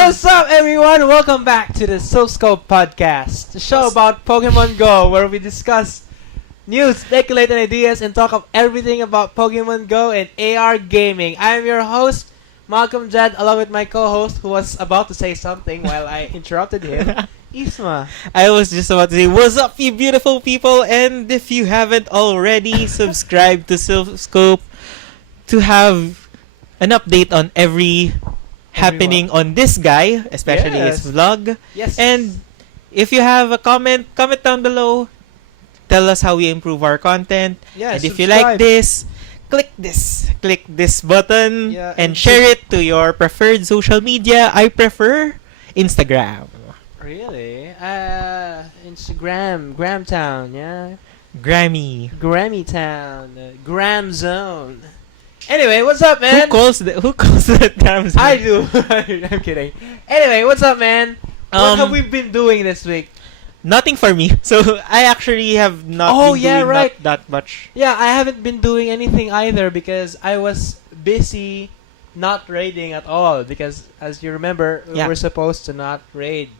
What's up, everyone? Welcome back to the Silph podcast, the show about Pokemon Go, where we discuss news, speculate, and ideas, and talk of everything about Pokemon Go and AR gaming. I am your host, Malcolm Jed, along with my co-host, who was about to say something while I interrupted him, Isma. I was just about to say, what's up, you beautiful people? And if you haven't already, subscribe to Silph to have an update on every happening on this guy, especially his vlog. Yes. And if you have a comment down below. Tell us how we improve our content. Yeah, and if you like this, click this button and share it to your preferred social media. I prefer Instagram. Really? Instagram, Gramtown, yeah? Grammy Town, Gram Zone. Anyway, what's up, man? Who calls that Gram Zone? I do. I'm kidding. Anyway, what's up, man? What have we been doing this week? Nothing for me. So I actually have not been doing not that much. Yeah, I haven't been doing anything either because I was busy not raiding at all. Because as you remember, we were supposed to not raid.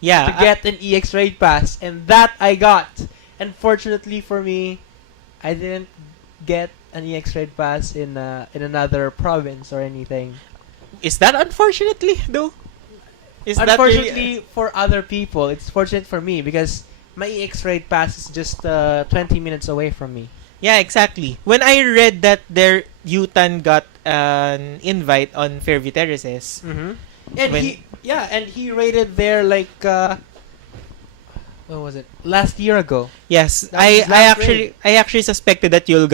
Yeah. To get an EX raid pass, and that I got. Unfortunately for me, I didn't get an EX raid pass in another province or anything. Is that unfortunately though? Unfortunately for other people, it's fortunate for me because my EX raid pass is just 20 minutes away from me. Yeah, exactly. When I read that their Yutan got an invite on Fairview Terraces, and he raided there like when was it? Last year ago. Yes, I actually suspected that you'll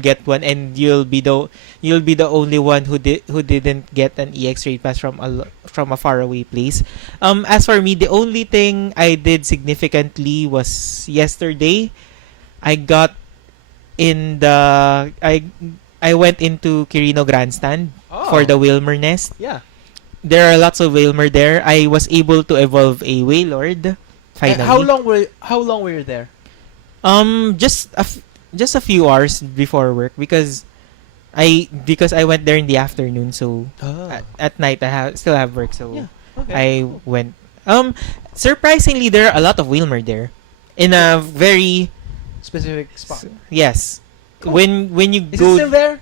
get one, and you'll be the only one who didn't get an EX raid pass from a faraway place. As for me, the only thing I did significantly was yesterday. I got in the I went into Kirino Grandstand for the Wilmer Nest. Yeah. There are lots of Wilmer there. I was able to evolve a Wailord. Finally. How long were you there? Just a few hours before work because I went there in the afternoon, so at night I still have work, so I went. Surprisingly, there are a lot of Wilmer there, in a very specific spot. Yes, cool. When you Is go, it still there?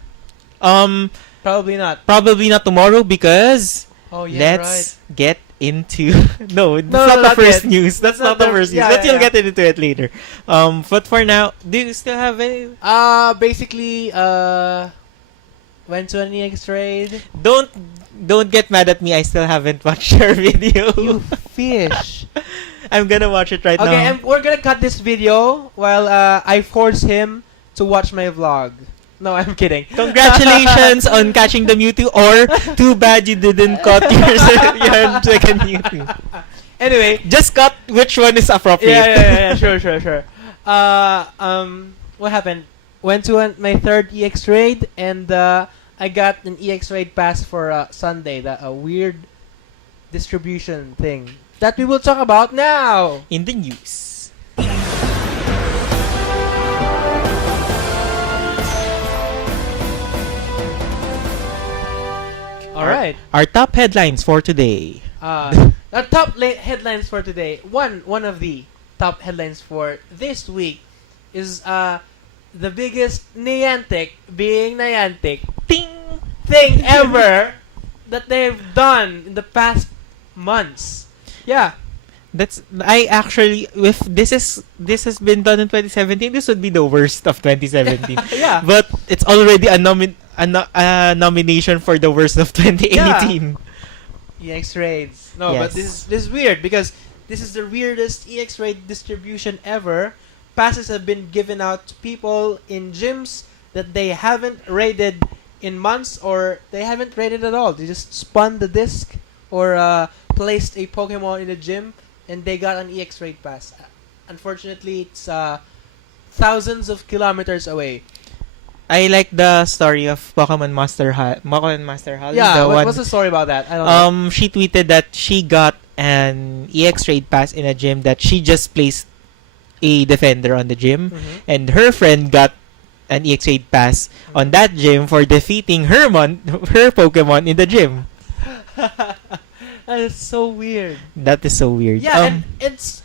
Probably not tomorrow because let's get into that's not the first news. That's not the first news. You'll get into it later. But for now, do you still have any? Basically, went to an EX raid. Don't get mad at me. I still haven't watched your video. You fish. I'm gonna watch it right now. Okay, and we're gonna cut this video while I force him to watch my vlog. No, I'm kidding. Congratulations on catching the Mewtwo, or too bad you didn't cut your second Mewtwo. Anyway, just cut which one is appropriate. Yeah, sure. What happened? Went to my third EX raid, and I got an EX raid pass for Sunday. A weird distribution thing that we will talk about now in the news. Alright. Our top headlines for today. Our top headlines for today. One of the top headlines for this week is the biggest Niantic being Niantic thing ever that they've done in the past months. Yeah. If this has been done in 2017, this would be the worst of 2017. Yeah. But it's already a nomination for the worst of 2018. EX raids. No, yes. But this is weird because this is the weirdest EX raid distribution ever. Passes have been given out to people in gyms that they haven't raided in months, or they haven't raided at all. They just spun the disc or placed a Pokemon in the gym, and they got an EX raid pass. Unfortunately, it's thousands of kilometers away. I like the story of Pokemon Master Hall. Yeah, what's the story about that? I don't know. She tweeted that she got an EX raid pass in a gym that she just placed a defender on the gym, and her friend got an EX raid pass on that gym for defeating her Pokemon in the gym. That is so weird. That is so weird. Yeah, and it's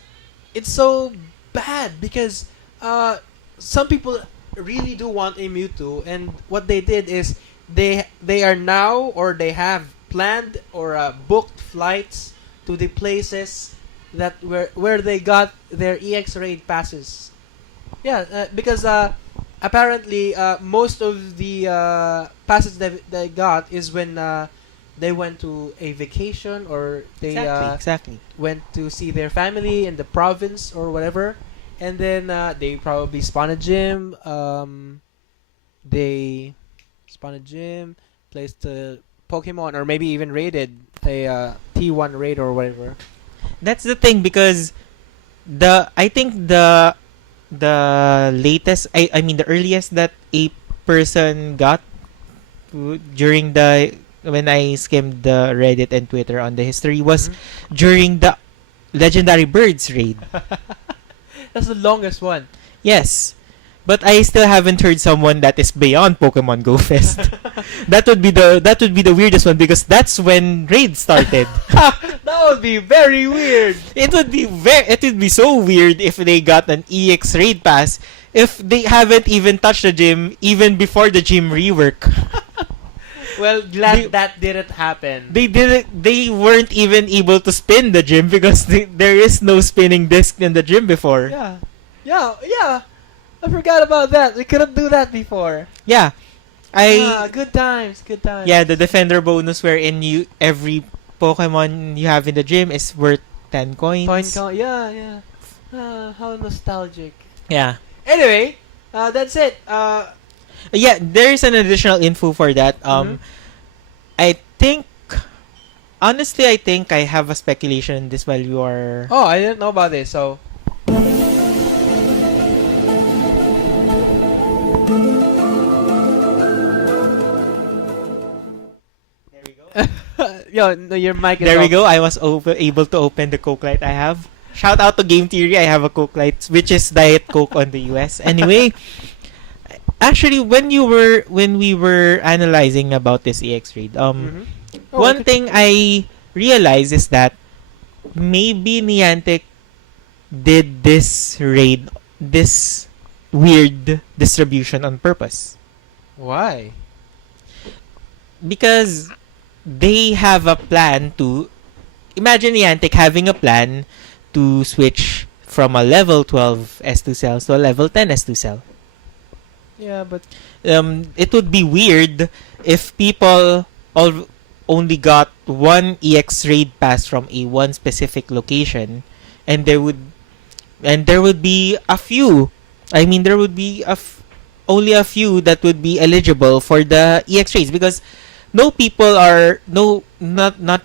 so bad because some people really do want a Mewtwo, and what they did is they are now, or they have planned or booked flights to the places that where they got their EX raid passes. Yeah, because apparently most of the passes that they got is when they went to a vacation, or they exactly. went to see their family in the province or whatever, and then they probably spawned a gym. They spawned a gym, placed a Pokemon, or maybe even raided a T1 raid or whatever. That's the thing, because I think the latest, I mean the earliest that a person got during the when I skimmed the Reddit and Twitter on the history was during the Legendary Birds raid. That's the longest one. Yes. But I still haven't heard someone that is beyond Pokemon Go Fest. that would be the weirdest one, because that's when raid started. That would be very weird. It would be so weird if they got an EX raid pass if they haven't even touched the gym even before the gym rework. Well, glad that didn't happen. They weren't even able to spin the gym because there is no spinning disc in the gym before. Yeah. I forgot about that. We couldn't do that before. Yeah. Good times. Yeah, the defender bonus wherein every Pokemon you have in the gym is worth 10 coins. Yeah. How nostalgic. Yeah. Anyway, that's it. Yeah, there's an additional info for that. I think, honestly, I have a speculation in this while you are... Oh, I didn't know about this, so... There we go. Yo, no, your mic is There we off. go. I was able to open the Coke Light I have. Shout out to Game Theory. I have a Coke Light, which is Diet Coke on the US. Anyway, actually, when we were analyzing about this EX raid, one thing I realized is that maybe Niantic did this weird distribution on purpose. Why? Because they have a plan to... Imagine Niantic having a plan to switch from a level 12 S2 cell to a level 10 S2 cell. Yeah, but... it would be weird if people only got one EX raid pass from a one specific location, and there would be a few. I mean, there would be only a few that would be eligible for the EX raids, because not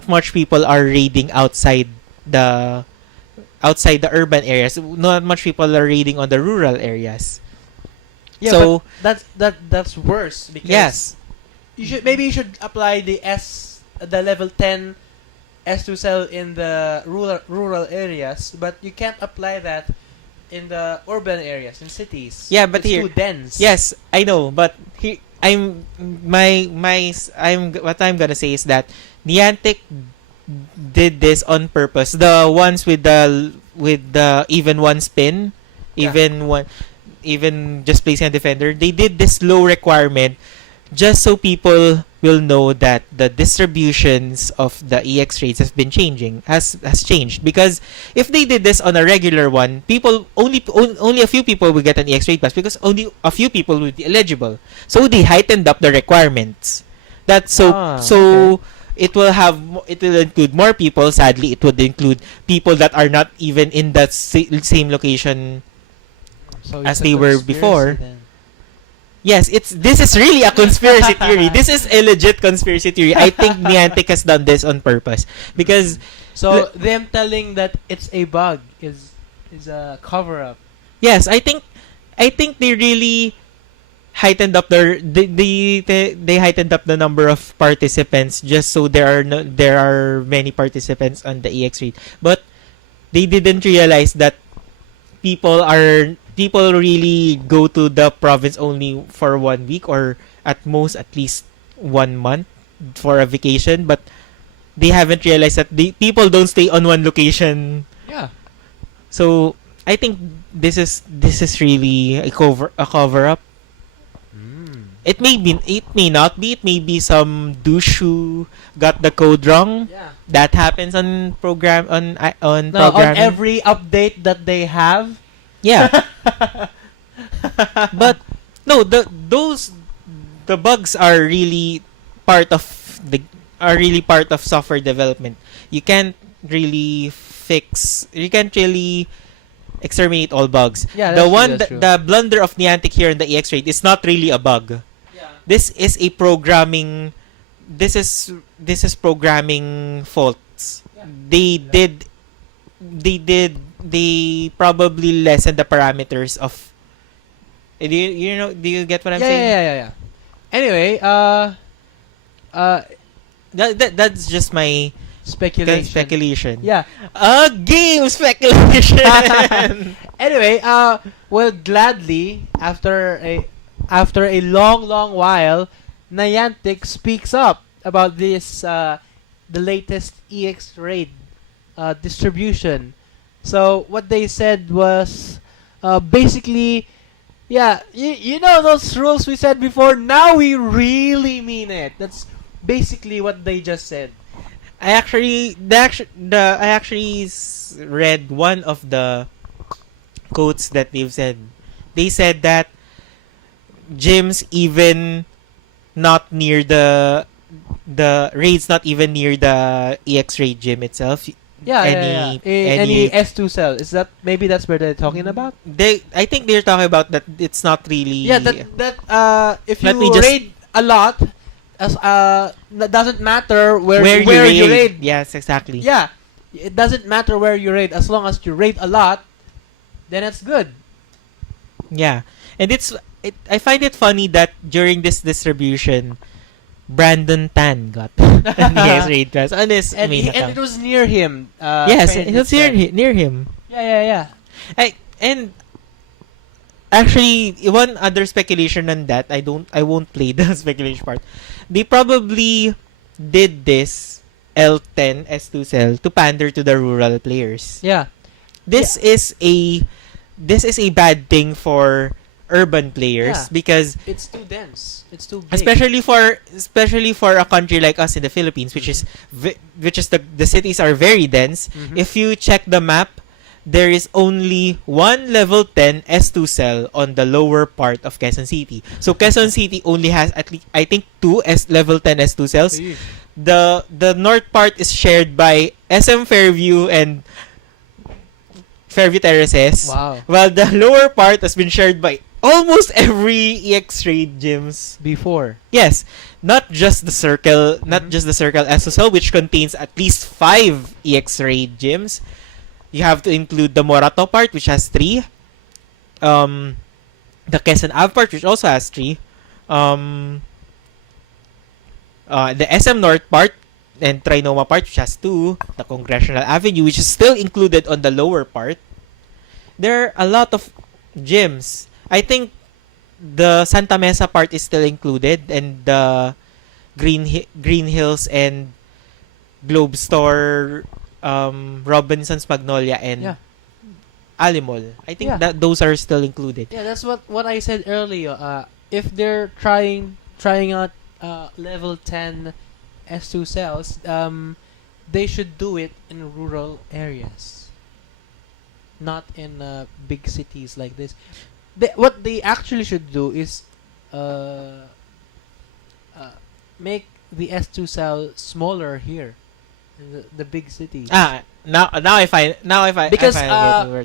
much people are raiding outside the urban areas. Not much people are raiding on the rural areas. Yeah, so but that's worse, because yes, you should apply the level 10 S2 cell in the rural areas, but you can't apply that in the urban areas, in cities. Yeah, but it's here, too dense. yes, I know, but here what I'm gonna say is that Niantic did this on purpose. The ones with the even one spin, even just placing a defender, they did this low requirement just so people will know that the distributions of the EX rates has changed. Because if they did this on a regular one, only a few people will get an EX rate pass, because only a few people will be eligible. So they heightened up the requirements. Okay. It will include more people. Sadly, it would include people that are not even in that same location as they were before. Then. Yes, this is really a conspiracy theory. This is a legit conspiracy theory. I think Niantic has done this on purpose, because them telling that it's a bug is a cover up. Yes, I think they really heightened up they heightened up the number of participants just so there are many participants on the EX raid. But they didn't realize that people really go to the province only for 1 week, or at most at least 1 month for a vacation. But they haven't realized that the people don't stay on one location. Yeah. So I think this is really a cover up. It may not be. It may be some douche who got the code wrong. Yeah. That happens on programming. On every update that they have. Yeah. But no, the bugs are really part of software development. You can't really exterminate all bugs. Yeah, The blunder of Niantic here in the EX rate is not really a bug. Yeah. This is a programming. This is programming faults. Yeah. They probably lessened the parameters of. Do you get what I'm saying? Yeah. Anyway, that's just my speculation. Yeah. Game speculation. Anyway, well, gladly after a long while, Niantic speaks up about this the latest EX raid distribution. So what they said was basically, yeah, you know those rules we said before. Now we really mean it. That's basically what they just said. I actually read one of the quotes that they've said. They said that gyms even not near the raids, not even near the EX raid gym itself. Yeah, any S2 cell. Is that maybe that's where they're talking about? I think they're talking about that. It's not really. Yeah, that if you raid a lot, that doesn't matter where you raid. Yes, exactly. Yeah, it doesn't matter where you raid as long as you raid a lot, then it's good. Yeah, and I find it funny that during this distribution, Brandon Tan got his raid pass on his main account. And it was near him. Yes, it was near him. Yeah. And actually, one other speculation on that, I won't play the speculation part. They probably did this L10 S2 cell to pander to the rural players. Yeah. This is a bad thing for urban players because it's too dense. It's too big. Especially for a country like us in the Philippines, which is the cities are very dense. Mm-hmm. If you check the map, there is only one level 10 S2 cell on the lower part of Quezon City. So Quezon City only has at least, I think, two level 10 S2 cells. The north part is shared by SM Fairview and Fairview Terraces. Wow. While the lower part has been shared by almost every EX raid gyms before. Yes, not just the circle, not just the circle SSL, which contains at least 5 EX raid gyms. You have to include the Morato part, which has 3. The Quezon Ave part, which also has 3. The SM North part and Trinoma part, which has 2. The Congressional Avenue, which is still included on the lower part. There are a lot of gyms. I think the Santa Mesa part is still included, and the Green Hills and Globe Store, Robinson's Magnolia, and Alimol. I think that those are still included. Yeah, that's what I said earlier. If they're trying out level 10 S2 cells, they should do it in rural areas, not in big cities like this. What they actually should do is make the S2 cell smaller here in the big cities. Now if I because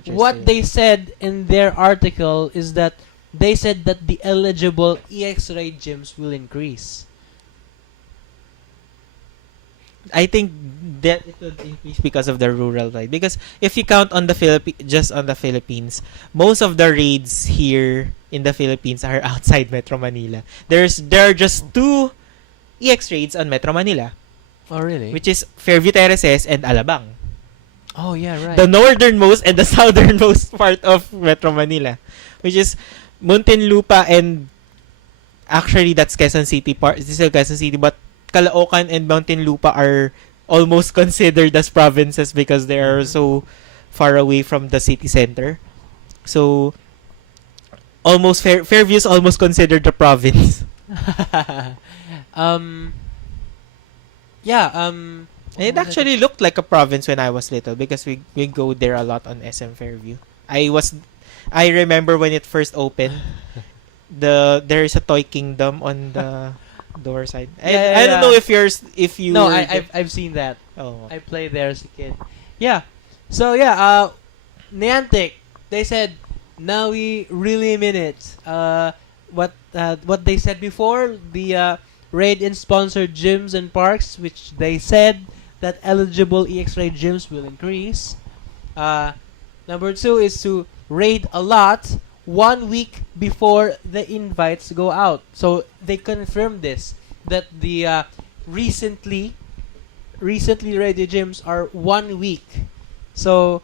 what they said in their article is that they said that the eligible EX-ray gyms will increase. I think that it will increase because of the rural side. Because if you count on the just on the Philippines, most of the raids here in the Philippines are outside Metro Manila. There are just 2 EX raids on Metro Manila. Oh, really? Which is Fairview Terraces and Alabang. Oh, yeah, right. The northernmost and the southernmost part of Metro Manila, which is Muntinlupa, and actually that's Quezon City part. This is Quezon City, but Caloocan and Muntinlupa are almost considered as provinces because they are so far away from the city center. So almost Fairview is almost considered a province. Yeah. It actually looked like a province when I was little because we go there a lot on SM Fairview. I remember when it first opened. There's a toy kingdom on the door side. I don't know if you. No, I've seen that. Oh. I played there as a kid. Yeah. So Niantic, they said now we really mean it. What they said before, the raid in sponsored gyms and parks, which they said that eligible EX-Raid gyms will increase. Number 2 is to raid a lot 1 week before the invites go out. So they confirmed this, that the recently raided gyms are 1 week. So,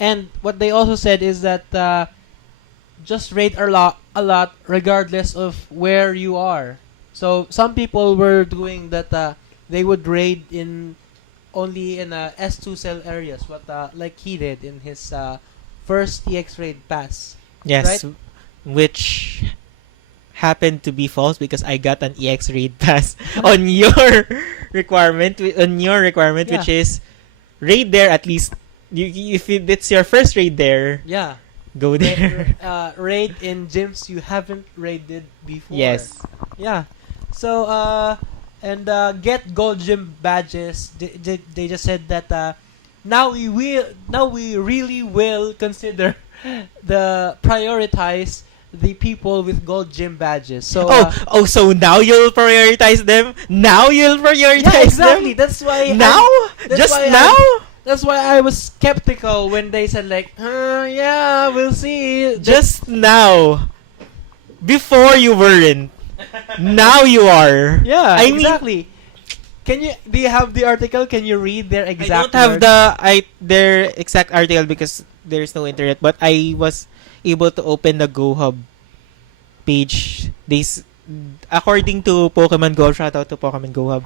and what they also said is that just raid a lot regardless of where you are. So some people were doing that. They would raid only in S2 cell areas, like he did in his first EX raid pass. Yes, right? Which happened to be false because I got an EX raid pass on your requirement. Which is raid there at least. If it's your first raid there, go there. Raid in gyms you haven't raided before. Yes. Yeah. So and get gold gym badges. They just said that now we really will consider the prioritize the people with gold gym badges. So so now you'll prioritize them. Now you'll prioritize yeah, exactly. them. That's why That's why I was skeptical when they said like, yeah, we'll see. Just now. Before you weren't. Now you are. Yeah, I exactly. Do you have the article? Can you read their exact I don't have their exact article because there's no internet, but I was able to open the GoHub page. According to Pokemon Go, shout out to Pokemon GoHub.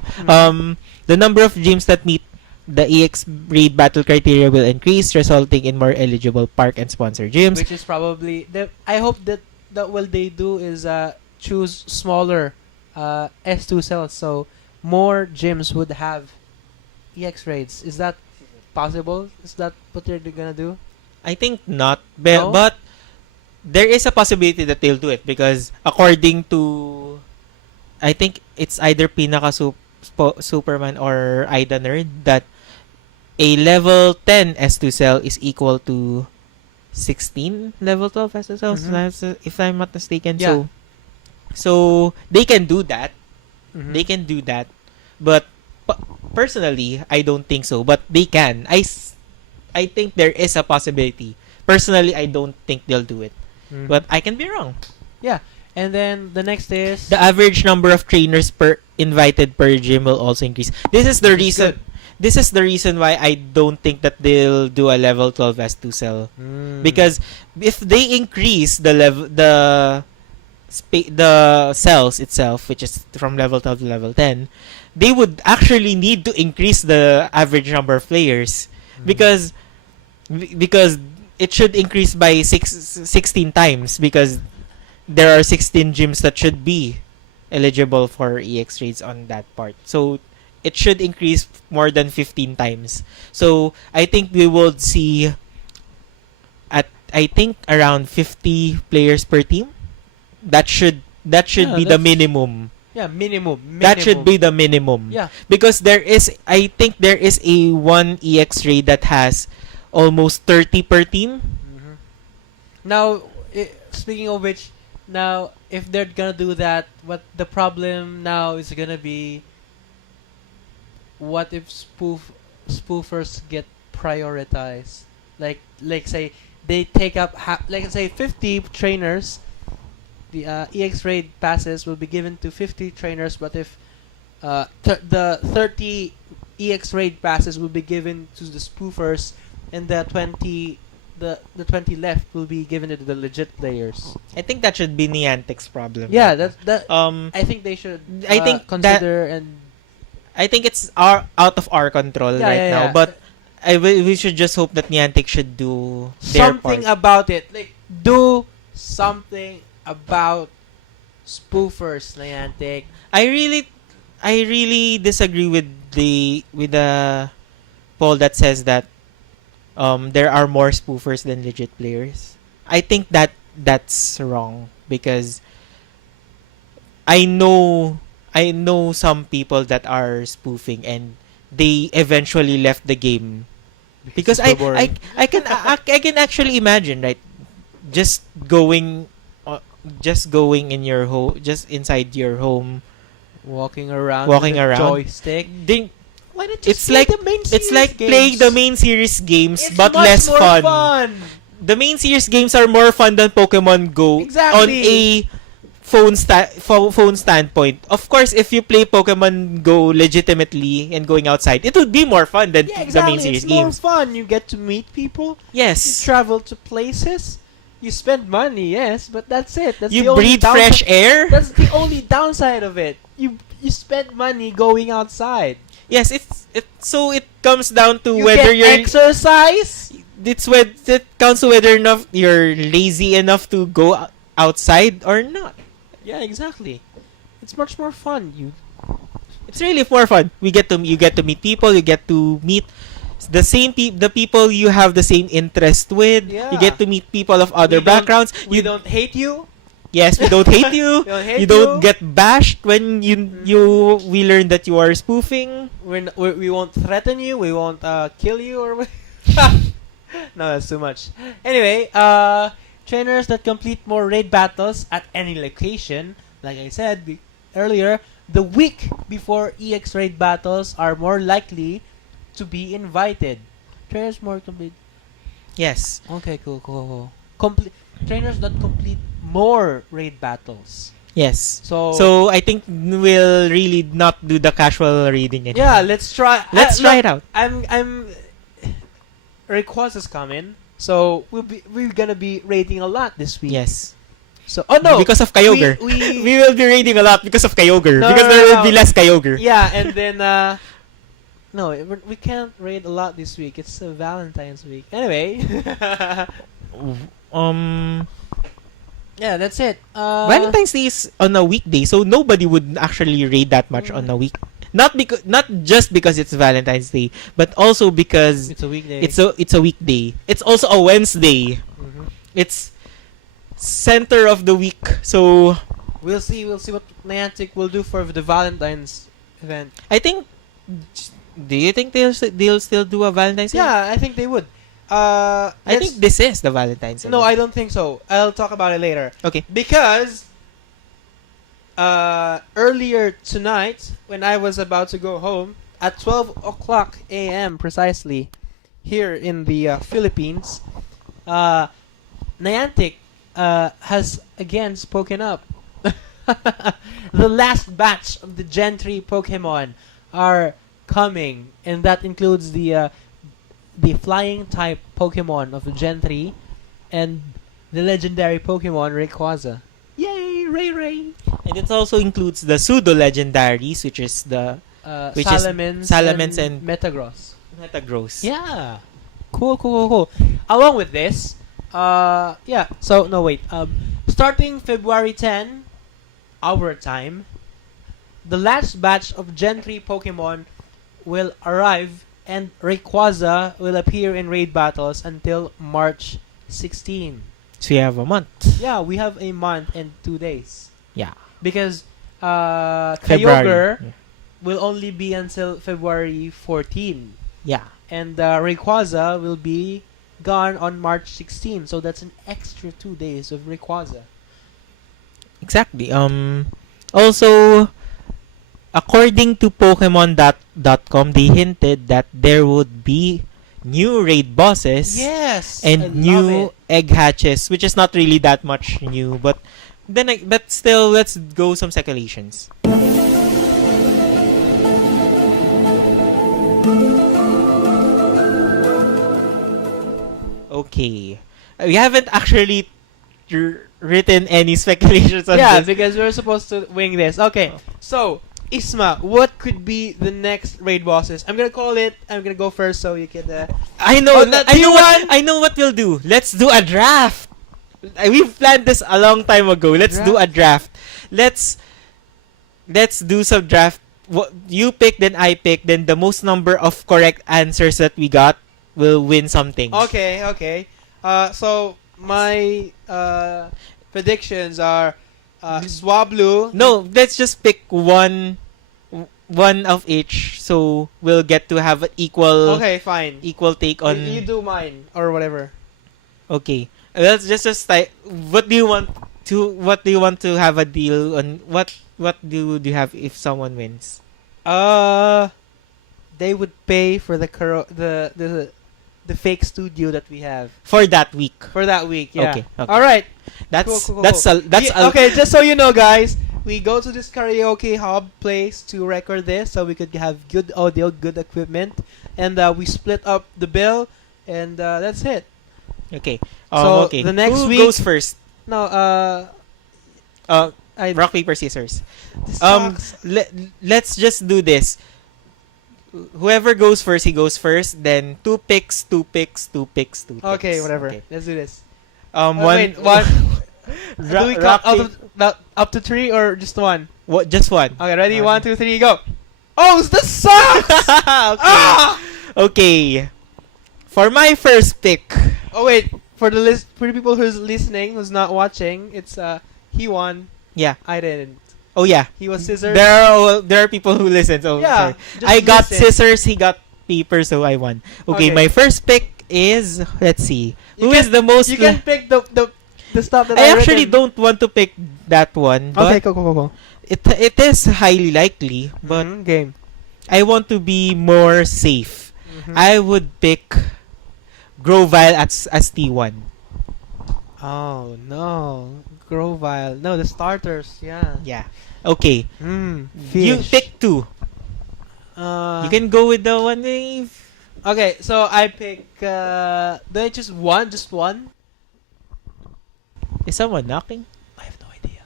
The number of gyms that meet the EX raid battle criteria will increase, resulting in more eligible park and sponsor gyms. Which is probably I hope that what they do is choose smaller S2 cells, so more gyms would have EX raids. Is that possible? Is that what they're gonna do? I think not, but there is a possibility that they'll do it because according to, I think it's either Pinaka Superman or Ida Nerd, that a level 10 S2 cell is equal to 16 level 12 S2 cells, if I'm not mistaken. Yeah. So they can do that. They can do that. But personally, I don't think so. But they can. I think there is a possibility. Personally, I don't think they'll do it. But I can be wrong. Yeah. And then the next is the average number of trainers invited per gym will also increase. This is the reason. This is the reason why I don't think that they'll do a level 12 S2 cell. Because if they increase the cells itself, which is from level 12 to level 10, they would actually need to increase the average number of players because it should increase by 16 times because there are 16 gyms that should be eligible for EX raids on that part. So it should increase more than 15 times. So I think we will see around 50 players per team. That should be the minimum. Yeah, minimum. That should be the minimum. Yeah. Because I think there is a one EX raid that has almost 30 per team. Now, speaking of which, now if they're gonna do that, what the problem now is gonna be? What if spoofers get prioritized? Like say they take up like say 50 trainers. The EX raid passes will be given to 50 trainers, but if the 30 EX raid passes will be given to the spoofers, and the 20 left will be given to the legit players. I think that should be Niantic's problem. Yeah, that I think they should. I think consider and I think it's out of our control now. But we should just hope that Niantic should do their something part. about it. Like, do something about spoofers, Niantic. I really disagree with the poll that says that there are more spoofers than legit players. I think that's wrong because I know some people that are spoofing and they eventually left the game because it's so I can actually imagine, right, just going in your home, just inside your home, walking around with a joystick. Why not just It's like playing the main series games, but less fun. The main series games are more fun than Pokemon Go on a phone standpoint. Of course, if you play Pokemon Go legitimately and going outside, it would be more fun than the main series games. It's more fun. You get to meet people. Yes. You travel to places. You spend money, yes, but that's it. That's you the only breathe fresh air. That's the only downside of it. You spend money going outside. Yes, so it comes down to you whether you're exercise. It counts to whether enough you're lazy enough to go outside or not. Yeah, exactly. It's much more fun. It's really more fun. You get to meet people. You get to meet the people you have the same interest with. Yeah. You get to meet people of other backgrounds. We don't hate you. Yes, we don't hate you. You don't get bashed when we learn that you are spoofing. We won't threaten you. We won't kill you or. No, that's too much. Anyway, trainers that complete more raid battles at any location, like I said earlier, the week before EX raid battles are more likely to be invited. Trainers more complete. Yes. Okay, cool. Trainers that complete more raid battles. Yes. So I think we'll really not do the casual raiding anymore. Yeah, let's try. Let's try it out. I'm Rayquaza's coming, so we're gonna be raiding a lot this week. Yes. So no, because of Kyogre. We will be raiding a lot because of Kyogre. Because there will be less Kyogre. Yeah, and then no, we can't raid a lot this week. It's Valentine's week. Anyway. Yeah, that's it. Valentine's Day is on a weekday, so nobody would actually raid that much on a week. Not just because it's Valentine's Day, but also because it's a weekday. It's a weekday. It's also a Wednesday. Mm-hmm. It's center of the week. So we'll see what Niantic will do for the Valentine's event. I think. Do you think they'll still do a Valentine's Day? Yeah, I think they would. I think this is the Valentine's Day. No, I don't think so. I'll talk about it later. Okay. Because earlier tonight, when I was about to go home, at 12 o'clock a.m. precisely, here in the Philippines, Niantic has again spoken up. The last batch of the Gen 3 Pokemon are coming, and that includes the flying type Pokemon of the Gen 3 and the legendary Pokemon Rayquaza. Yay, Ray! And it also includes the pseudo legendaries, which is the Salamence and Metagross. Yeah. Cool. Along with this, starting February 10, our time, the last batch of Gen 3 Pokemon will arrive, and Rayquaza will appear in raid battles until March 16. So you have a month. Yeah, we have a month and 2 days. Yeah. Because Kyogre will only be until February 14. Yeah. And Rayquaza will be gone on March 16. So that's an extra 2 days of Rayquaza. Exactly. Also, according to Pokemon.com, they hinted that there would be new raid bosses. Yes. And new egg hatches, which is not really that much new, but still, let's go some speculations. Okay. We haven't actually written any speculations on this. Yeah, because we're supposed to wing this. Okay. So, Isma, what could be the next raid bosses? I'm gonna call it. I'm gonna go first, so you can. I know. Oh, I know what we'll do. Let's do a draft. We've planned this a long time ago. Let's do a draft. Let's do some draft. You pick, then I pick, then the most number of correct answers that we got will win something. Okay. So my predictions are Swablu. No, let's just pick one of each, so we'll get to have an equal. Okay, fine. Equal take on. You do mine or whatever. Okay. Let's just what do you want to have a deal on? What do you have if someone wins? They would pay for the fake studio that we have for that week. Yeah. Okay. All right. Cool. Okay, just so you know, guys, we go to this karaoke hub place to record this, so we could have good audio, good equipment, and we split up the bill, and that's it. Okay. So okay. the next Who week goes first? No. Rock paper scissors. This sucks. Let's just do this. Whoever goes first, he goes first. Then two picks. Okay, whatever. Okay. Let's do this. One. Wait, one. Do we count up to 3 or just 1? What? Just one. Okay, ready? 1, 2, 3, go. Oh, this sucks. Okay. Ah! Okay. For my first pick. Oh wait, for the people who's listening, who's not watching, it's he won. Yeah. I didn't. Oh yeah. He was scissors. There are people who listen. So yeah. sorry. I got listen. scissors. He got paper. So I won. Okay. My first pick is, let's see. Who is the most? You can pick the stuff that I actually don't want to pick that one. But okay, go. It is highly likely, but game. I want to be more safe. I would pick Grovyle as T1. Oh no, Grovyle. No, the starters. Yeah. Yeah. Okay. Fish. You pick 2. You can go with the one. Okay, so I pick. Do I choose one? Just one? Is someone knocking? I have no idea.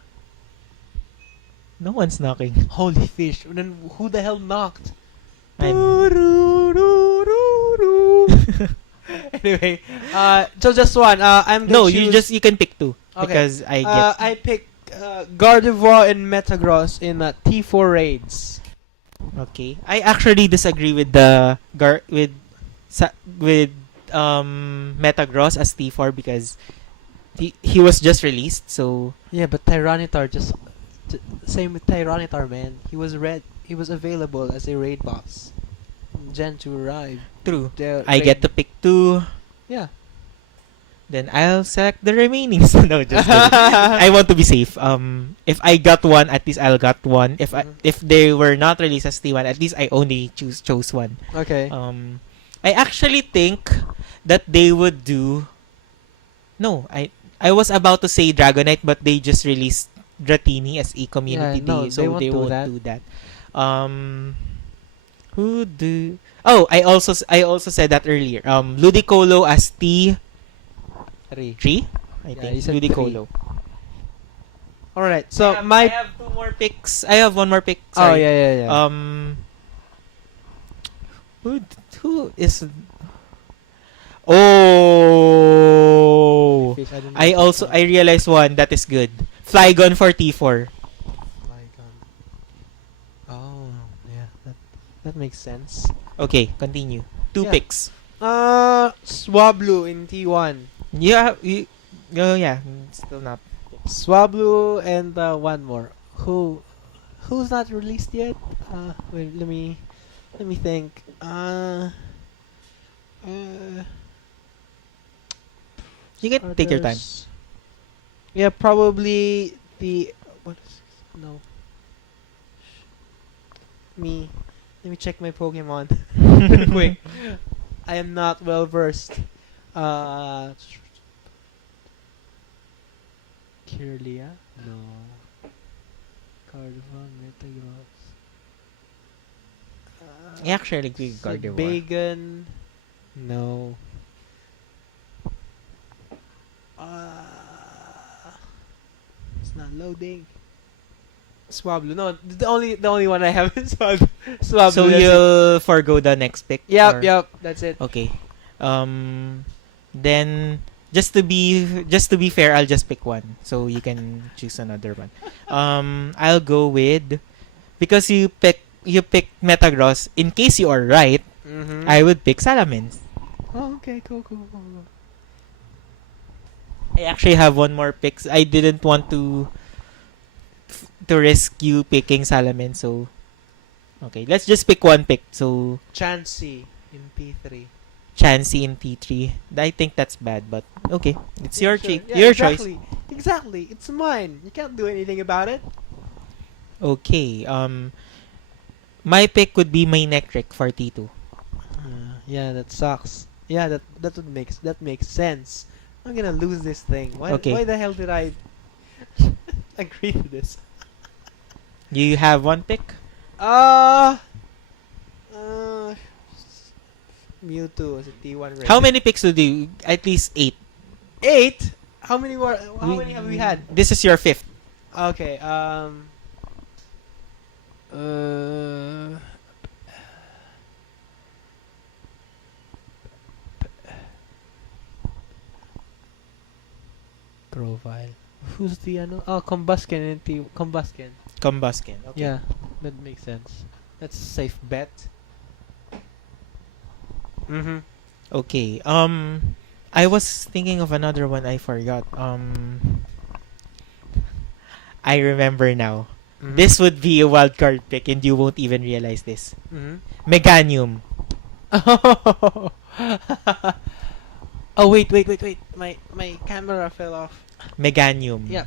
No one's knocking. Holy fish! Then who the hell knocked? Anyway, so just one. I'm gonna choose. you can pick 2 Okay. because I pick Gardevoir and Metagross in T4 raids. Okay. I actually disagree with the Metagross as T4 because he was just released, so Yeah, but Tyranitar same with Tyranitar, man. He was available as a raid boss. Gen 2 arrived. true. I get to pick 2. Yeah. Then I'll select the remaining. No, just kidding. I want to be safe. If I got one, at least I'll got one. If they were not released as T1, at least I only chose one. Okay. I actually think that they would do. No, I was about to say Dragonite, but they just released Dratini as a community day, so they won't do that. Who do? Oh, I also said that earlier. Ludicolo as T3. I think Ludicolo. All right. So I have 2 more picks. I have 1 more pick. Sorry. Oh yeah. Who is? Oh, I realized one that is good. Flygon for T4. Flygon. Oh yeah, that makes sense. Okay, continue. 2 picks. Swablu in T1. Yeah, yeah, still not. Swablu and one more. Who's not released yet? Wait, let me think. You can take your time. Yeah, probably what is this? No. Let me check my Pokemon real quick. I am not well versed. Kirlia? No. Gardevoir, Metagross. I actually agree with Gardevoir. Bagon? No. It's not loading. Swablu. No, the only one I have is Swablu. So you'll forgo the next pick? Yep. That's it. Okay. Then just to be fair, I'll just pick one. So you can choose another one. I'll go with, because you pick Metagross. In case you are right, Mm-hmm. I would pick Salamence. Oh, okay, cool. I actually have one more pick. I didn't want to risk you picking Salamence, so okay, let's just pick one pick. So Chansey in P3. Chansey in T3. I think that's bad, but okay, it's your Sure. your Exactly. choice. Exactly. It's mine. You can't do anything about it. Okay. My pick would be my Nectric for T2. Yeah, that sucks. Yeah, that makes sense. I'm gonna lose this thing. Why the hell did I agree to this? You have one pick? Mewtwo is a T1 rare. How many picks would you? At least 8. 8? How many have we had? This is your 5th. Okay, profile. Who's the Combusken and Combusken. Combusken. Okay. Yeah, that makes sense. That's a safe bet. Mm-hmm. Okay. I was thinking of another one. I forgot. I remember now. Mm-hmm. This would be a wild card pick, and you won't even realize this. Mm-hmm. Meganium. Oh wait. My camera fell off. Meganium. Yeah.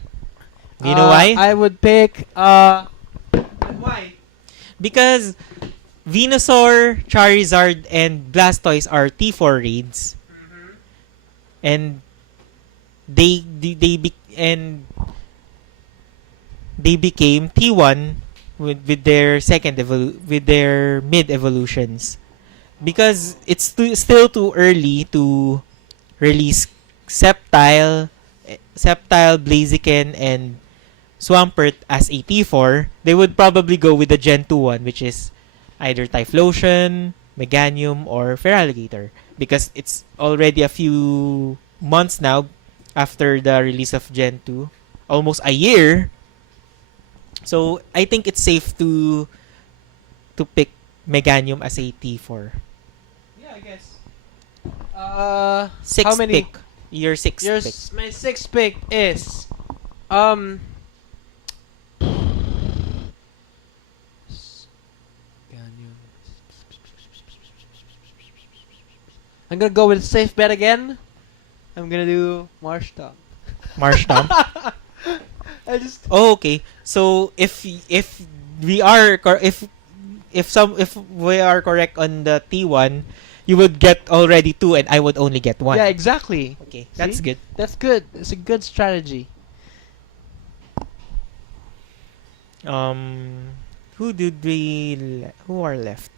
Do you know why? I would pick why? Because Venusaur, Charizard, and Blastoise are T4 raids, Mm-hmm. and they became T1 with their with their mid evolutions, because it's still too early to release Sceptile, Blaziken, and Swampert as a T4. They would probably go with the Gen 2 one, which is either Typhlosion, Meganium, or Feraligatr, because it's already a few months now after the release of Gen 2, almost a year. So I think it's safe to pick Meganium as a T4. Yeah, I guess. Sixth how many? pick. Your sixth pick. My sixth pick is I'm gonna go with safe bet again. I'm gonna do Marshtomp. Marshtomp. I just Oh, okay. So if we are if we are correct on the T1, you would get already 2 and I would only get 1. yeah, exactly. Okay, that's See? good. That's good. It's a good strategy. Who did who are left?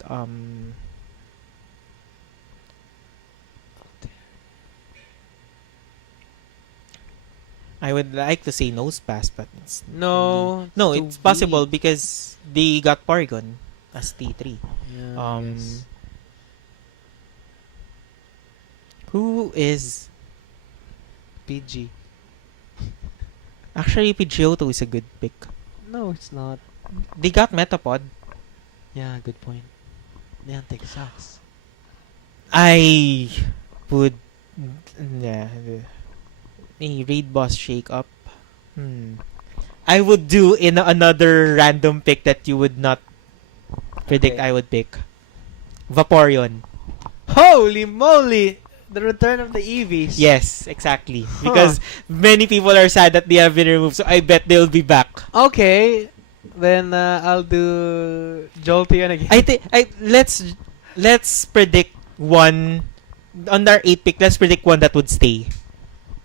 I would like to say Nosepass, but it's No, it's possible because they got Porygon as T3. Yeah, yes. Who is PG. actually Pidgeotto is a good pick. No, it's not. They got Metapod. Yeah, good point. Niantic sucks. I would a raid boss shake up. I would do in another random pick that you would not predict. Okay. I would pick Vaporeon. Holy moly! The return of the Eevees. Yes, exactly. Because many people are sad that they have been removed, so I bet they'll be back. Okay, then I'll do Jolteon again. I think let's predict one on our 8 pick. Let's predict one that would stay.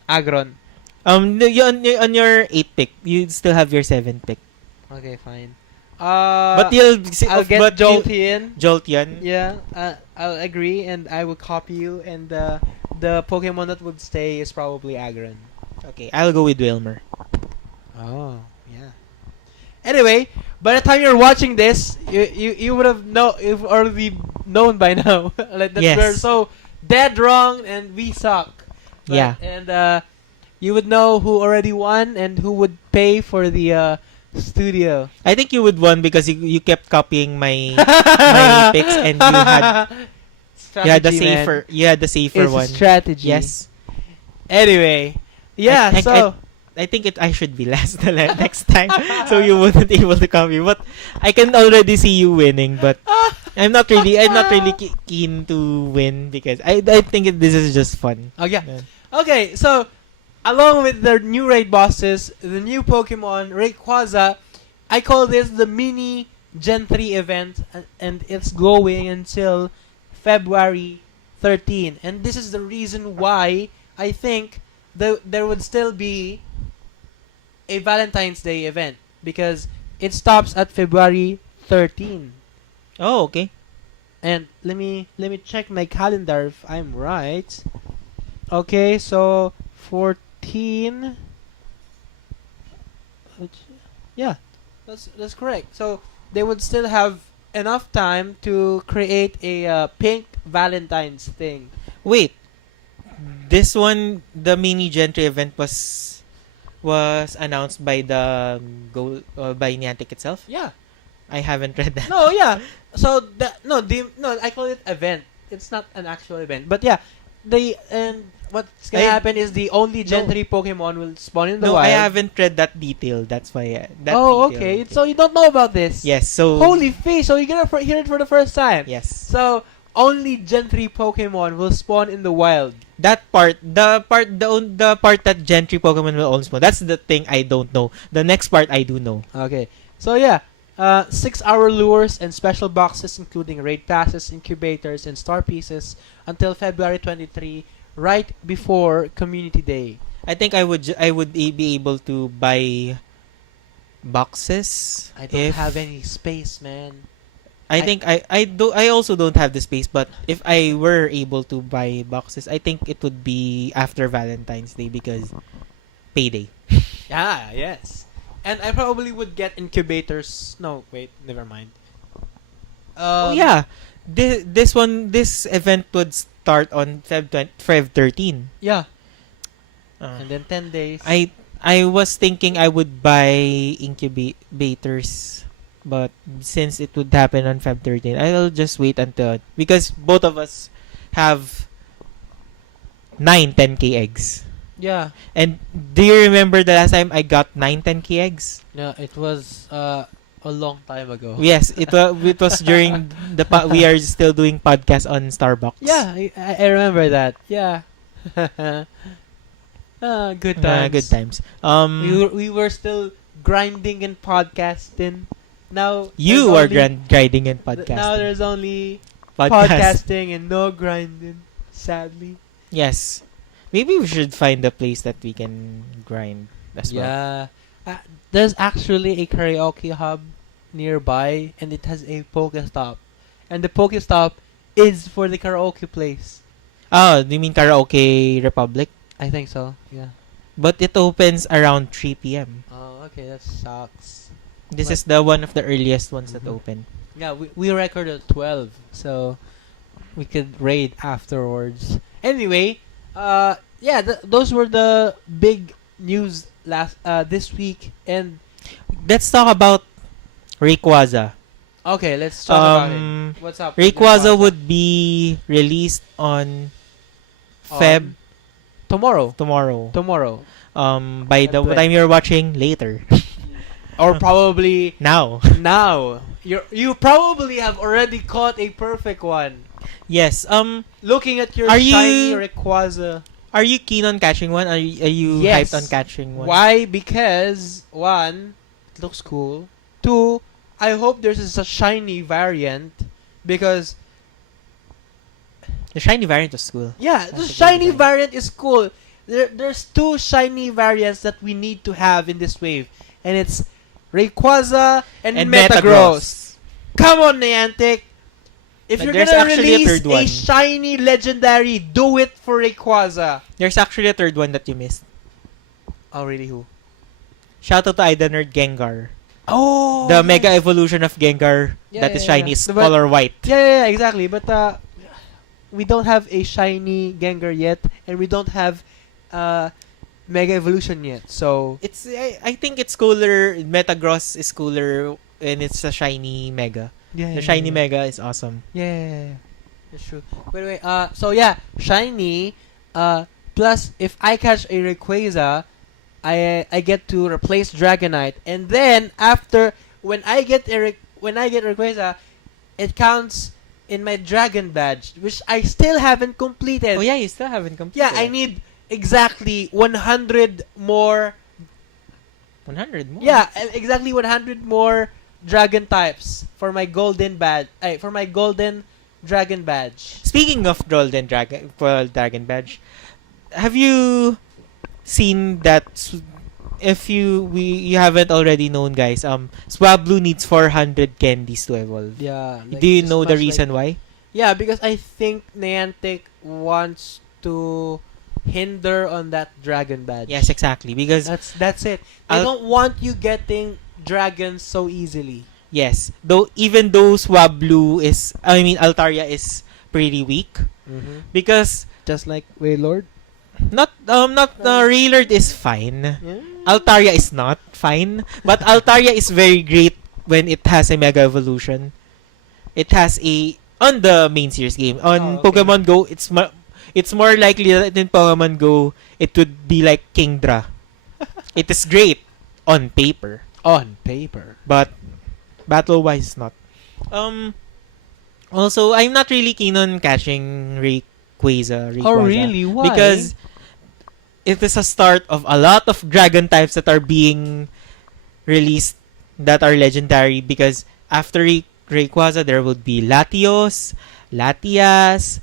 Agron. On your 8 pick, you still have your 7 pick. Okay, fine. But I'll get Jolteon. Jolteon. Yeah, I'll agree, and I will copy you. And the Pokemon that would stay is probably Agron. Okay, I'll go with Wilmer. Oh, yeah. Anyway, by the time you're watching this, you would have you've already known by now like that we're so dead wrong and we suck. Yeah. And you would know who already won and who would pay for the studio. I think you would won because you kept copying my pics and strategy, you had the safer it's one. A strategy. Yes. Anyway, yeah. I think I should be last next time, so you wouldn't able to copy. But I can already see you winning. But I'm not really keen to win because I think this is just fun. Oh yeah. Okay, so along with the new raid bosses, the new Pokemon Rayquaza, I call this the mini Gen 3 event, and it's going until February 13. And this is the reason why I think there would still be a Valentine's Day event, because it stops at February 13. Oh, okay. And let me check my calendar if I'm right. Okay, so 14. Yeah, that's correct. So they would still have enough time to create a pink Valentine's thing. Wait, this one, the mini Gen 3 event was announced by by Niantic itself. Yeah, I haven't read that. No, yeah. So I call it event. It's not an actual event, but yeah, what's gonna happen is the only Gen 3 Pokemon will spawn in the wild. No, I haven't read that detail. That's why. Okay. So you don't know about this? Yes. So holy face! So you're gonna hear it for the first time. Yes. So only Gen 3 Pokemon will spawn in the wild. That part, the part that Gen 3 Pokemon will only spawn. That's the thing I don't know. The next part I do know. Okay. So yeah. 6-hour lures and special boxes including raid passes, incubators, and star pieces until February 23, right before Community Day. I think I would be able to buy boxes. I don't have any space, man. I also don't have the space, but if I were able to buy boxes, I think it would be after Valentine's Day because payday. Yes. And I probably would get incubators. No, wait, never mind. This event would start on Feb 13. Yeah. And then 10 days. I was thinking I would buy incubators, but since it would happen on Feb 13, I'll just wait until, because both of us have 10K eggs. Yeah. And do you remember the last time I got 10K eggs? No, it was a long time ago. Yes, it was during we are still doing podcast on Starbucks. Yeah, I remember that. Yeah. Good times. Good times. We were still grinding and podcasting. Now you are grinding and podcasting. Now there's only podcasting and no grinding, sadly. Yes. Maybe we should find a place that we can grind as well. Yeah. There's actually a karaoke hub nearby, and it has a Pokestop. And the Pokestop is for the karaoke place. Oh, do you mean Karaoke Republic? I think so, yeah. But it opens around 3 p.m. Oh, okay, that sucks. This is the one of the earliest ones that open. Yeah, we recorded at 12, so we could raid afterwards. Anyway, those were the big news this week, and let's talk about Rayquaza. Okay, let's talk about it. What's up? Rayquaza would be released on tomorrow. By the time you're watching later, or probably now. You probably have already caught a perfect one. Yes. Looking at your shiny Rayquaza. Are you keen on catching one? Are you hyped on catching one? Why? Because 1, it looks cool. 2, I hope there's a shiny variant, because the shiny variant is cool. Yeah, the shiny variant is cool. There's 2 shiny variants that we need to have in this wave, and it's Rayquaza and Metagross. Come on, Niantic. If you're gonna release a shiny legendary, do it for Rayquaza. There's actually a third one that you missed. Oh, really? Who? Shout out to Ida Nerd Gengar. Oh, The yes. Mega Evolution of Gengar Yeah, that is yeah, shiny yeah. is But- color white. Yeah, exactly. But we don't have a shiny Gengar yet, and we don't have uh, Mega Evolution yet. So I think it's cooler. Metagross is cooler and it's a shiny Mega. yeah, The shiny Mega is awesome. Yeah. That's true. Wait. So yeah, shiny. Plus, if I catch a Rayquaza, I get to replace Dragonite, and then after when I get Rayquaza, it counts in my Dragon badge, which I still haven't completed. Oh yeah, you still haven't completed. Yeah, I need exactly 100 more. 100 more. Yeah, exactly 100 more Dragon types for my golden badge. For my golden Dragon badge. Speaking of Dragon badge, have you seen that? If you haven't already known, guys, Swablu needs 400 candies to evolve. Yeah. Do you know the reason why? Yeah, because I think Niantic wants to hinder on that Dragon badge. Yes, exactly. Because That's it. They don't want you getting dragons so easily. yes, even though Altaria is pretty weak because Just like Wailord. not Raylord is fine. Yeah. Altaria is not fine, but Altaria is very great when it has a Mega Evolution. It has on the main series game. On okay. Pokemon Go, it's more likely that in Pokemon Go it would be like Kingdra. It is great on paper, But battle-wise not. Also, I'm not really keen on catching Rayquaza. oh really? Why? Because it is a start of a lot of dragon types that are being released that are legendary, because after Rayquaza there would be Latios, Latias,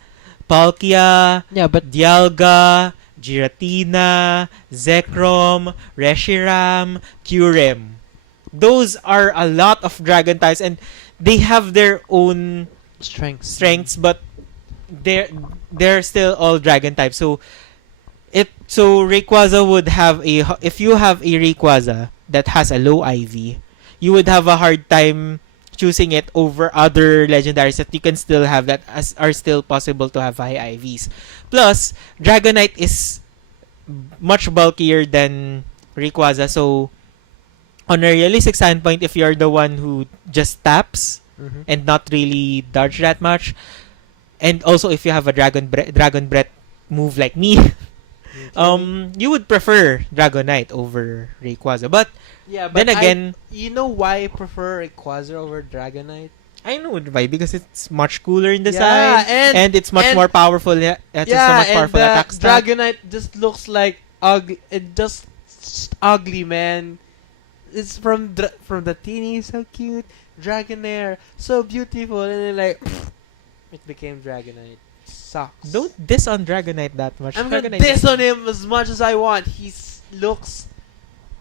Palkia, yeah, but Dialga, Giratina, Zekrom, Reshiram, Kyurem. Those are a lot of dragon types and they have their own strengths, but they're still all dragon types. So Rayquaza would have if you have a Rayquaza that has a low IV, you would have a hard time choosing it over other legendaries that you can still have that are still possible to have high IVs. Plus, Dragonite is much bulkier than Rayquaza, so on a realistic standpoint, if you're the one who just taps and not really dodge that much, and also if you have a Dragon Breath move like me, you would prefer Dragonite over Rayquaza. But then again, you know why I prefer Rayquaza over Dragonite? I know why, because it's much cooler in design and it's much more powerful. It's a much powerful attack stat. Dragonite just looks like ugly. It just ugly, man. It's from the teeny, so cute. Dragonair, so beautiful, and then it became Dragonite. Sucks. Don't diss on Dragonite that much. I'm gonna Dragonite diss on him as much as I want. He looks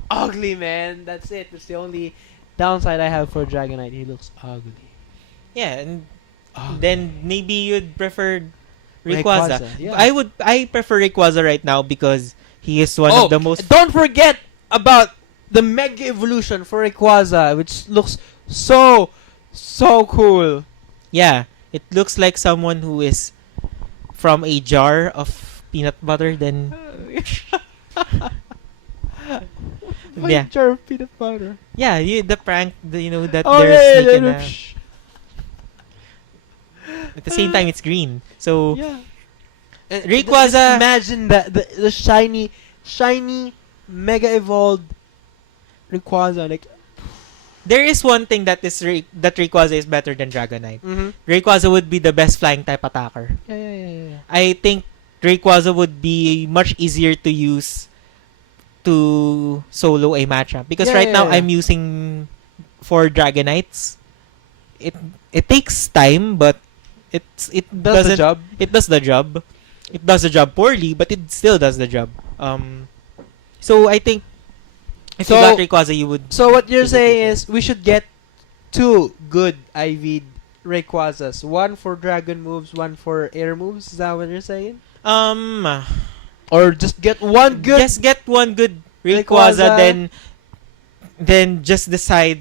ugly, man. That's it. That's the only downside I have for Dragonite. He looks ugly. Yeah, and then maybe you'd prefer Rayquaza. Yeah. I prefer Rayquaza right now because he is one of the most. Don't forget about the Mega Evolution for Rayquaza, which looks so cool. Yeah, it looks like someone who is from a jar of peanut butter. Then yeah, Jar of peanut butter. yeah, the prank, that Oh, they're yeah, sneaking. At the same time, it's green. So yeah. Rayquaza. Just imagine that the shiny Mega Evolved Rayquaza, like. There is one thing that Rayquaza is better than Dragonite. Rayquaza would be the best flying type attacker. Yeah. I think Rayquaza would be much easier to use to solo a matchup, because now I'm using 4 Dragonites. It takes time, but it Does the job. It does the job. It does the job poorly, but it still does the job. So I think if you got Rayquaza, you would. So what you're saying is we should get 2 good IV Rayquazas. One for dragon moves, one for air moves. Is that what you're saying? Or just get one good. Just get one good Rayquaza, then just decide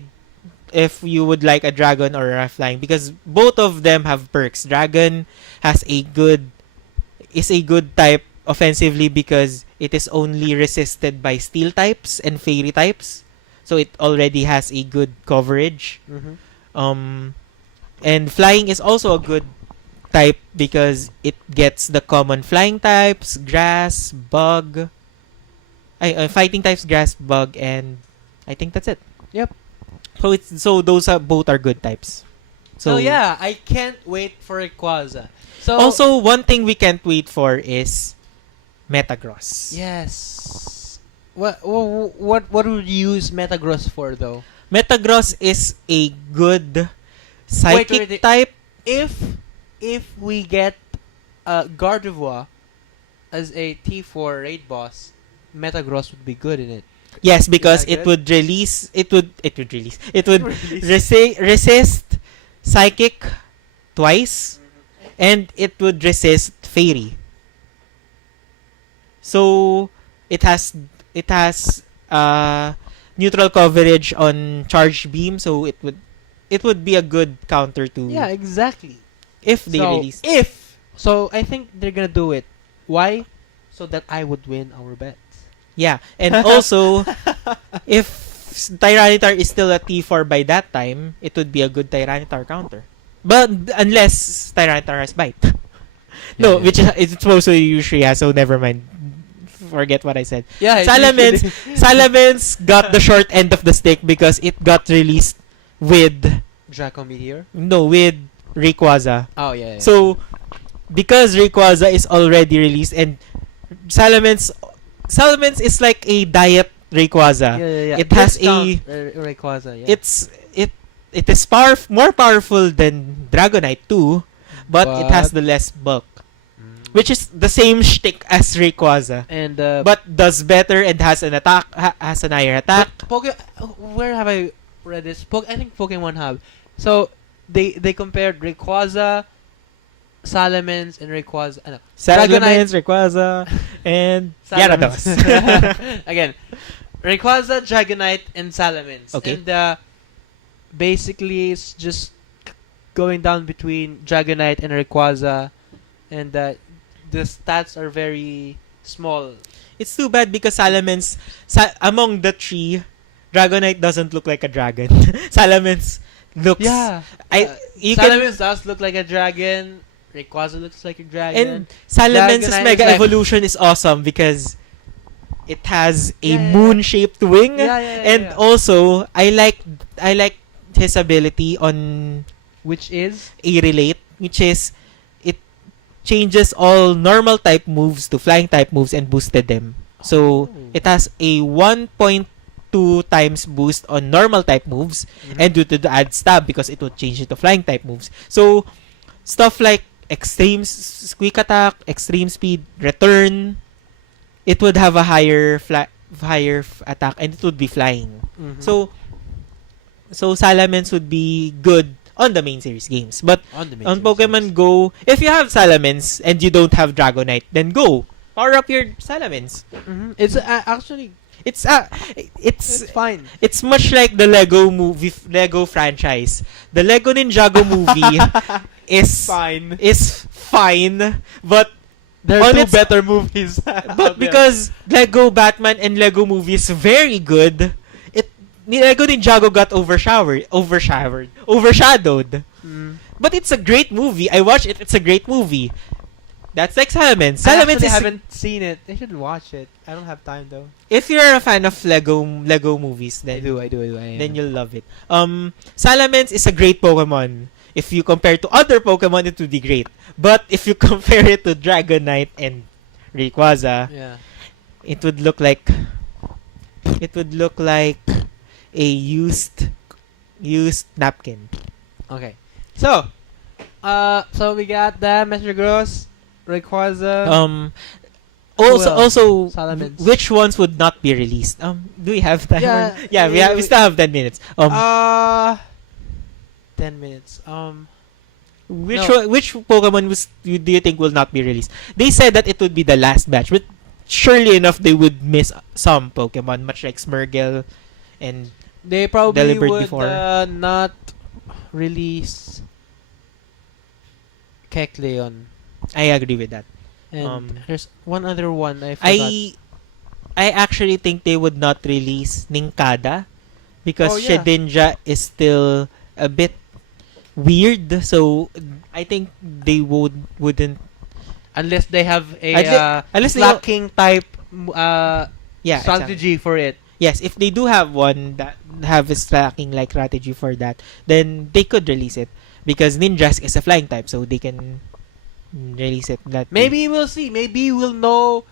if you would like a dragon or a flying, because both of them have perks. Dragon has is a good type offensively because it is only resisted by steel types and fairy types, so it already has a good coverage. Mm-hmm. And flying is also a good type because it gets the common flying types, grass, bug, fighting types, grass, bug, and I think that's it. Yep. So those are both are good types. So yeah, I can't wait for Rayquaza. So also, one thing we can't wait for is Metagross. yes. What would you use Metagross for though? Metagross is a good psychic Wait. type. If we get Gardevoir as a T4 raid boss, Metagross would be good in it. Yes, because Is that it good? would release. It would release. It would Release. resist psychic twice, and it would resist fairy. So it has neutral coverage on charged beam, so it would be a good counter to Yeah, exactly. if they release. So I think they're gonna do it. Why? So that I would win our bets. Yeah, and also if Tyranitar is still a T4 by that time, it would be a good Tyranitar counter. But unless Tyranitar has bite. No, Yeah. which is it's supposed to usually has, so never mind. Forget what I said. Yeah, Salamence, Salamence got the short end of the stick because it got released with Draco Meteor. with Rayquaza. Oh yeah. So because Rayquaza is already released and Salamence is like a diet Rayquaza. yeah. It has Discount, Rayquaza. Yeah. It is more powerful than Dragonite too, but it has the less bulk, which is the same shtick as Rayquaza, and but does better and has an attack has an higher attack. Where have I read this? I think Pokemon Hub. So they compared Rayquaza, Salamence, and Rayquaza. Salamence, Rayquaza, and Gyarados. Again, Rayquaza, Dragonite, and Salamence. Okay. And basically, it's just going down between Dragonite and Rayquaza, and the stats are very small. It's too bad because Salamence, among the three, Dragonite doesn't look like a dragon. Salamence looks. Yeah. Salamence does look like a dragon. Rayquaza looks like a dragon. And Salamence's Dragonite Mega is like- Evolution is awesome because it has a Yeah. moon-shaped wing. Yeah. And also, I like his ability on Which is a relate, which is it changes all normal type moves to flying type moves and boosted them. So it has a 1.2 times boost on normal type moves and due to the add stab because it would change it to flying type moves. So stuff like extreme squeak attack, extreme speed, return, it would have a higher attack and it would be flying. So Salamence would be good on the main series games. But on Pokemon Go, if you have Salamence and you don't have Dragonite, then go. Power up your Salamence. It's actually It's fine. It's much like the Lego franchise. The Lego Ninjago movie is fine, but There on are two its- better movies. but because Lego Batman and Lego movie is very good, Lego Ninjago got overshadowed. But it's a great movie. I watched it. It's a great movie. That's like Salamence. I Salamence actually is haven't seen it. I should watch it. I don't have time though. if you're a fan of Lego movies, then I do. then you'll love it. Salamence is a great Pokemon. If you compare to other Pokemon, it would be great. But if you compare it to Dragonite and Rayquaza, Yeah. it would look like a used napkin. Okay. So we got the Metagross, Rayquaza. Also, else? Salamence. which ones would not be released? Do we have time? We still have 10 minutes. 10 minutes. Which Pokemon do you think will not be released? They said that it would be the last batch, but surely enough they would miss some Pokemon, much like Smeargle and They probably delivered would before. not release Kecleon. I agree with that. And there's one other one I forgot. I actually think they would not release Ninkada because yeah. Shedinja is still a bit weird. So I think they wouldn't Unless they have a unless they slacking type yeah, strategy exactly. for it. Yes, if they do have one that have a tracking like strategy for that, then they could release it because Ninjas is a flying type, so they can release it that way. Maybe we'll see. Maybe we'll know.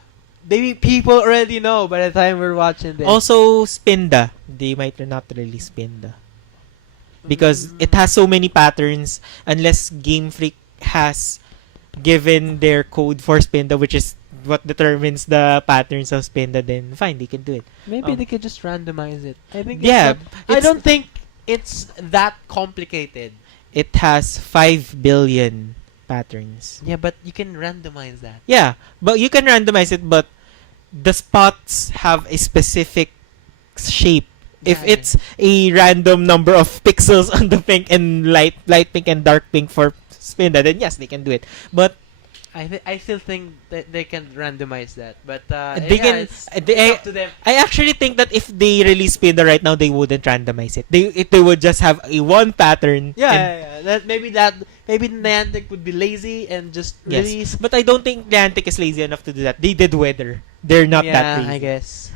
Maybe people already know by the time we're watching this. Also, Spinda. They might not release Spinda because it has so many patterns. Unless Gamefreak has given their code for Spinda, which is what determines the patterns of Spinda, then fine, they can do it. Maybe they could just randomize it. I think. Yeah, I don't think it's that complicated. It has 5 billion patterns. Yeah, but you can randomize that. Yeah, but you can randomize it, but the spots have a specific shape. If Yeah, it's a random number of pixels on the pink and light pink and dark pink for Spinda, then yes, they can do it. But I still think that they can randomize that, but it's up to them. I actually think that if they release Spinda right now, they wouldn't randomize it. They would just have a one pattern. Yeah. Maybe Niantic would be lazy and just release. But I don't think Niantic is lazy enough to do that. They did weather. They're not that lazy. I guess.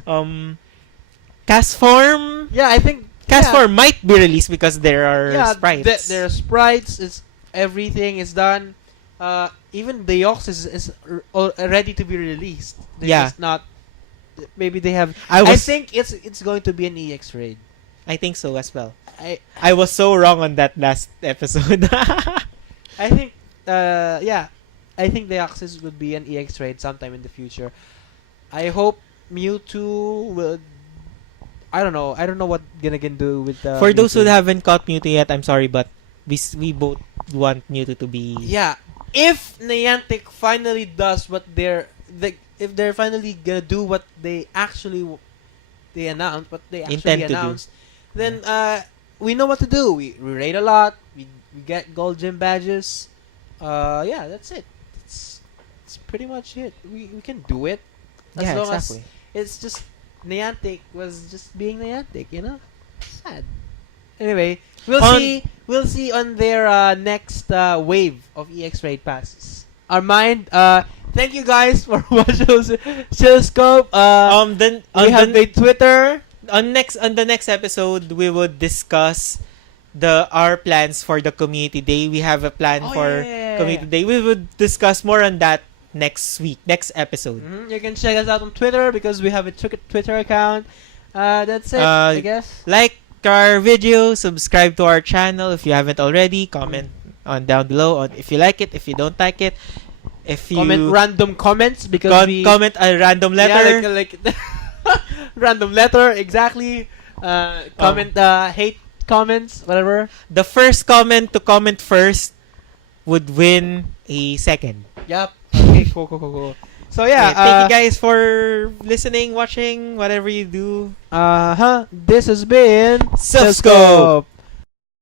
Castform. Yeah, I think Castform might be released because there are sprites. There are sprites. It's everything is done. Even the Deoxys is ready to be released. They're just not. Maybe they have. I think it's going to be an EX raid. I think so as well. I was so wrong on that last episode. I think I think Deoxys would be an EX raid sometime in the future. I hope Mewtwo will. I don't know what gonna do with For those Mewtwo. who haven't caught Mewtwo yet, I'm sorry, but we both want Mewtwo to be. Yeah, if Niantic finally does what if they're finally gonna do what they actually announced, then we know what to do. We raid a lot. We get gold gym badges. That's it. It's pretty much it. We can do it as long as it's just Niantic was just being Niantic, Sad. Anyway, we'll see on their next wave of EX raid passes. Thank you guys for watching Silscope. Then we have a Twitter. On the next episode, we would discuss our plans for the community day. We have a plan for community day. We would discuss more on that next episode. You can check us out on Twitter because we have a Twitter account. That's it, I guess. Like our video, subscribe to our channel if you haven't already. Comment on down below on if you like it, if you don't like it. If you comment random comments because comment a random letter. Yeah, like random letter, exactly. Comment hate comments, whatever. The first comment to comment first would win a second. Yep. Okay, cool. So yeah, thank you guys for listening, watching, whatever you do. This has been Silph Scope.